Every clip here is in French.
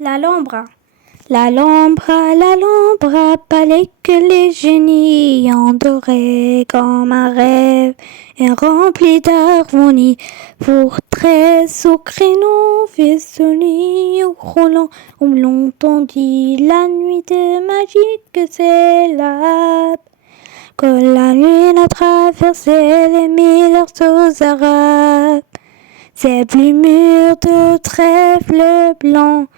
L'Alhambra. L'Alhambra, palais que les génies endorés comme un rêve et rempli d'harmonie. Pour au créneau, festonnés ou roulant, on l'ont dit la nuit de magie que c'est là. Que la lune a traversé les mille heures arabes, ces plumures de trèfle blanc.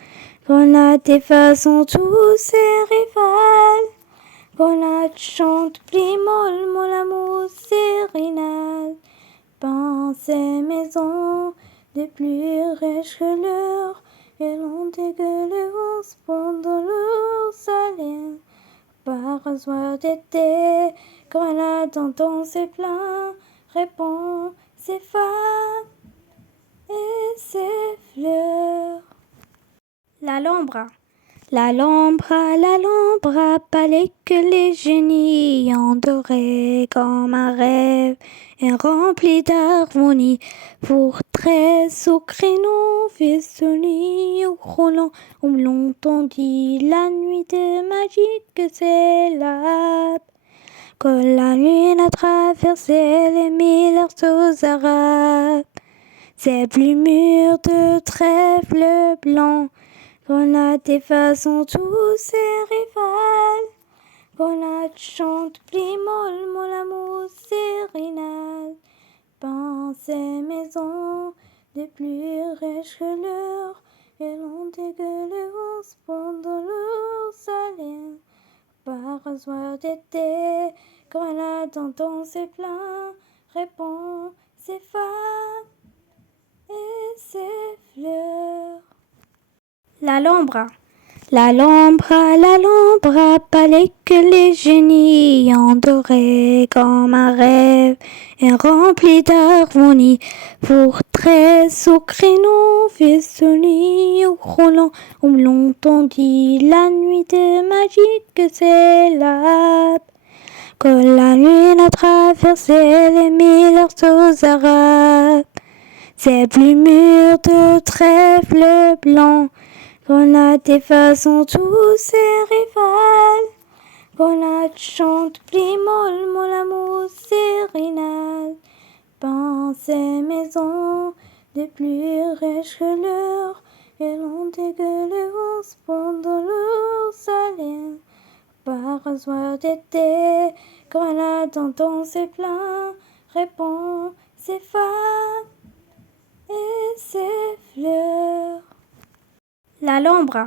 Qu'on a des façons tous ses rivales, qu'on a chante pli molle, mon amour sérénal. Dans ces maisons de plus riches que l'heure, et l'on dégueule les roses pendant leur salaire. Par un soir d'été, grenade entend ses plaints, répond ses femmes et ses fleurs. L'Alhambra. L'Alhambra, palais que les génies endorés comme un rêve et rempli d'harmonie. Au créneau, festonnés ou roulant, on l'ont dit la nuit de magie que c'est là. Que la lune a traversé les mille heures arabes, ces plumures de trèfle blanc. Qu'on a des façons tous ses rivales, qu'on a chante pli molle, mon amour sérénal. Dans ces maisons de plus riches que l'heure, et l'on dégueule les roses pendant leur salaire. Par un soir d'été, grenade entend ses plaints, répond ses femmes et ses fleurs. L'Alhambra. L'Alhambra, palais que les génies endorés comme un rêve et rempli d'harmonie. Au créneau, festonnés ou roulant, on l'ont dit la nuit de magie que c'est là. Que la lune a traversé les mille heures arabes, ces plumures de trèfle blanc. Qu'on a des façons tous ses rivales, qu'on a chante pli molle, mon amour sérénal. Dans ces maisons de plus riches que l'heure, et l'on dégueule les roses pendant leur salaire. Par un soir d'été, grenade entend ses plaints, répond ses femmes et ses fleurs. L'Alhambra.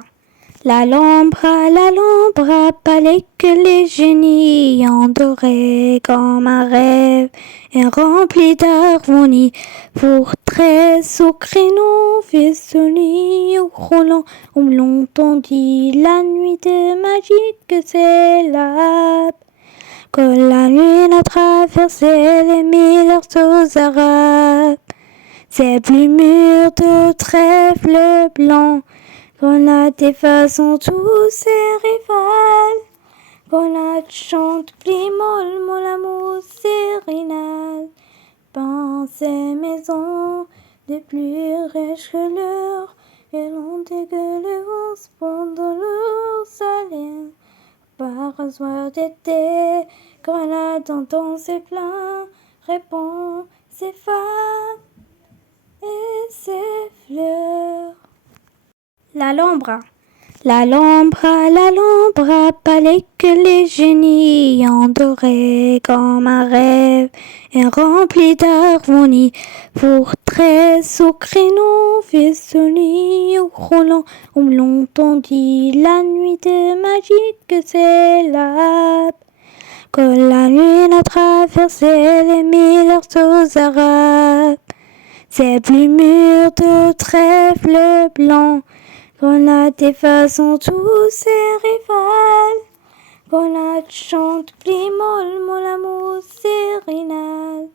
L'Alhambra, palais que les génies endorés comme un rêve et rempli d'harmonie. Au créneau, festonnés ou roulant, on l'ont dit la nuit de magie que c'est là. Que la lune a traversé les mille heures arabes, ces plumures de trèfle blanc. Qu'on a des façons tous ses rivales, qu'on a chante pli molle, mon amour sérénal. Dans ces maisons de plus riches que l'heure, et l'on dégueule les roses pendant leur salaire. Par un soir d'été, grenade entend ses plaints, répond ses femmes et ses fleurs. L'Alhambra. L'Alhambra, palais que les génies endorés comme un rêve et rempli d'harmonie. Au créneau, festonnés ou roulant, on l'ont dit la nuit de magie que c'est là. Que la lune a traversé les mille heures arabes, ces plumures de trèfle blanc. Qu'on a des façons tous ses rivales, qu'on a chante pli molle, mon amour sérénal.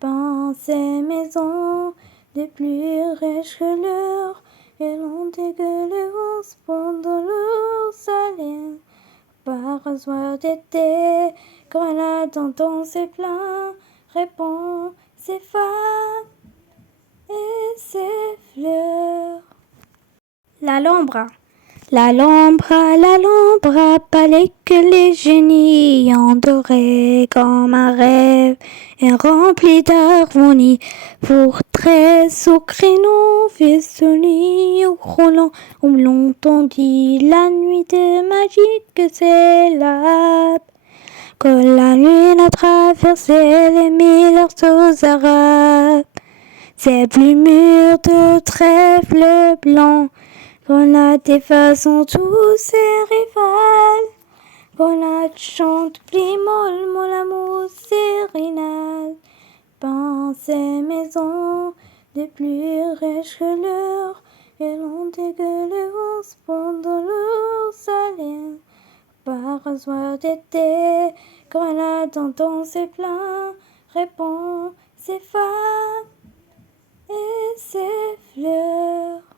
Dans ces maisons de plus riches que l'heure, et l'on dégueule les roses pendant leur salaire. Par un soir d'été, grenade entend ses plaints, répond ses femmes et ses fleurs. L'Alhambra. L'Alhambra, palais que les génies endorés comme un rêve et rempli d'harmonie. Forteresse au créneau, vaisseau roulant, où l'on dit la nuit de magie que c'est là. Que la lune a traversé les mille heures arabes. Ces plumures de trèfle blanc, Grenade effaçant tous ses rivales. Grenade chante, plie mollement l'amour sérénal. Peint ces maisons de plus riches que l'heure, et l'on dégueule le vent pendant leur salaire. Par un soir d'été, Grenade entend ses plaints, répand ses femmes et ses fleurs.